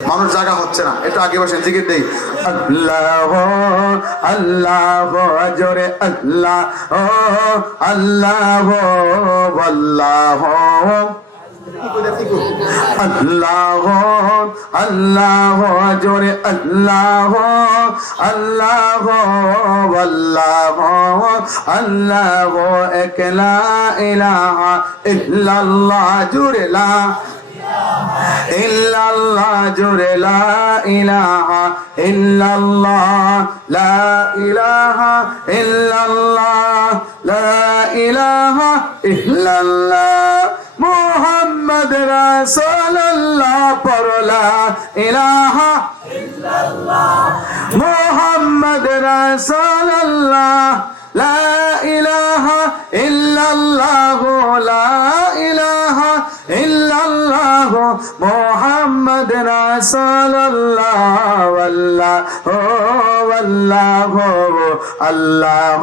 মানুষ জায়গা হচ্ছে না। একটু আগে বসে জিকির দেই। আল্লাহ আল্লাহ জোরে আল্লাহ ও আল্লাহ আল্লাহ। আল্লাহ আল্লাহ জোরে আল্লাহ আল্লাহ আল্লাহ আল্লাহ একলা ইলাহা ইল্লাল্লাহ জোরে লা ইল্লাল্লাহ জোরে লা ইলাহা ইল্লাল্লাহ লা ইলাহা ইল্লাল্লাহ লা ইলাহা ইল্লাল্লাহ মুহাম্মদ রাসূলুল্লাহ পরলা ইলাহা মুহাম্মদ রাসূলুল্লাহ লা ইলাহা ইল্লাল্লাহ লা ইলাহা ইল্লাল্লাহ মুহাম্মদ রাসূলুল্লাহ আল্লাহ আল্লাহ আল্লাহ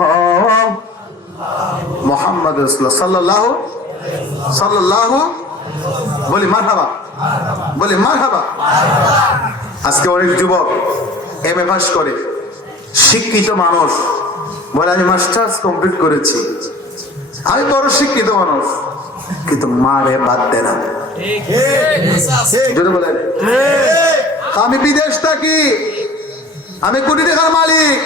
মুহাম্মদ সাল্লাল্লাহু সাল্লাল্লাহু বলি মারহাবা বলি মারহাবা। আজকে অনেক যুবক এম এ পাস করে, শিক্ষিত মানুষ। বলে, আমি মাস্টার্স কমপ্লিট করেছি। আমি বড় শিক্ষিত মানুষ। কিন্তু মারে বাদ দে না আমি বিদেশ থাকি আমি কোটি টাকার মালিক।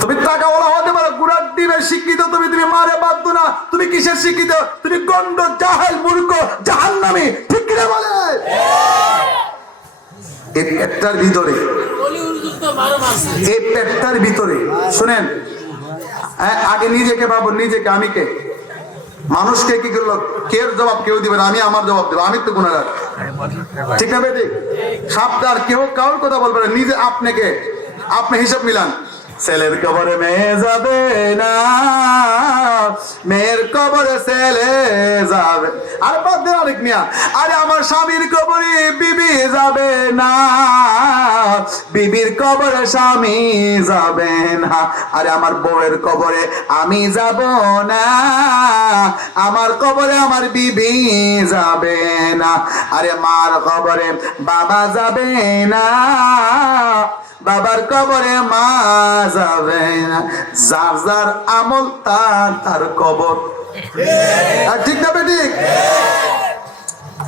তুমি টাকাওয়ালা হতে পারো গুড়ার ডিমের শিক্ষিত তুমি তুমি মারে বাধ্য না। তুমি কিসের শিক্ষিত? তুমি গন্ড জাহেল মূর্খ জাহাল নামে ঠিক কিনা বলে পেটটার ভিতরে। এই পেটটার ভিতরে। শুনেন হ্যাঁ, আগে নিজেকে ভাবো নিজেকে আমি কে? মানুষকে কি করল? কে জবাব কেউ দিবে না, আমি আমার জবাব দেবো, আমি তো গুণাগার ঠিক না বেটি? আর কেউ কারোর কথা বলবে না, নিজে আপনাকে আপনি হিসাব মিলান। ছেলের কবরে মেয়ে যাবে না। মেয়ের কবরে ছেলে যাবে। আর বাদ অনেক মিয়া, আরে আমার স্বামীর কবরে বিবি যাবে না। বিবির কবরে স্বামী যাবে না। আরে আমার বউয়ের কবরে আমি যাব না। আমার কবরে আমার বিবি যাবে না। আরে মার কবরে বাবা যাবে না। বাবার কবরে মা যাবে না। যার যার আমল তার তার কবর। আর ঠিক না ঠিক।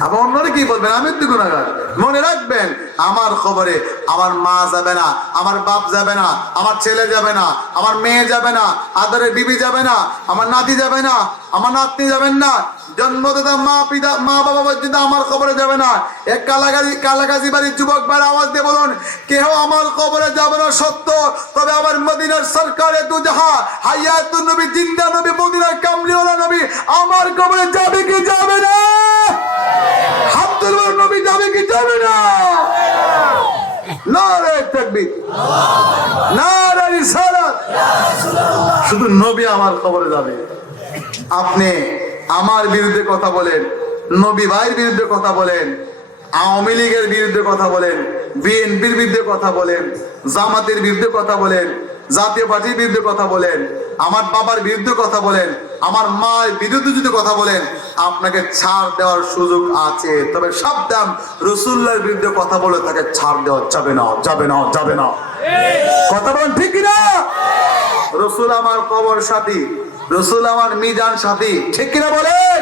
আবার অন্যরা কি বলবেন? আমি তো গুণাগার মনে রাখবেন, আমার খবরে আমার মা যাবে না, আমার বাপ যাবে না, আমার ছেলে যাবে না, আমার মেয়ে যাবে না, আদরের বিবি যাবে না, আমার নাতি যাবে না, আমার নাতনি যাবেন না, জন্মদাতা, মা পিতা, মা বাবা পর্যন্ত আমার খবরে যাবে না। এক কালাগাজি কালাগাজি বাড়ির যুবক ভাইরা আওয়াজ দিয়ে বলুন, কেহ আমার কবরে যাবে না সত্য, তবে আমার মদিনার সরকারে দু জাহা হাইয়াতুন নবী, জিন্দা নবী, মদিনার কামলিওয়ালা নবী, আমার কবরে যাবে কি যাবে না আব্দুল ওয়াহাব নবী যাবে কি যাবে না নারে তাকবীর নারে শুধু নবী আমার খবরে যাবে। আপনি আমার বিরুদ্ধে কথা বলেন, নবী ভাইয়ের বিরুদ্ধে কথা বলেন, আওয়ামী লীগের বিরুদ্ধে কথা বলেন, বিএনপির বিরুদ্ধে কথা বলেন, জামাতের বিরুদ্ধে কথা বলেন, জাতীয় পার্টির বিরুদ্ধে কথা বলেন, আমার বাবার বিরুদ্ধে কথা বলেন, আমার মায়ের বিরুদ্ধে যদি কথা বলেন আপনাকে ছাড় দেওয়ার সুযোগ আছে। তবে সাবধান রসুল্লার বিরুদ্ধে কথা বলে তাকে ছাড় দেওয়া যাবে না যাবে না যাবে না। কথা বলেন ঠিক না রসুল আমার কবর সাথী, রসুল আমার মিজান সাথী, ঠিক কিনা বলেন?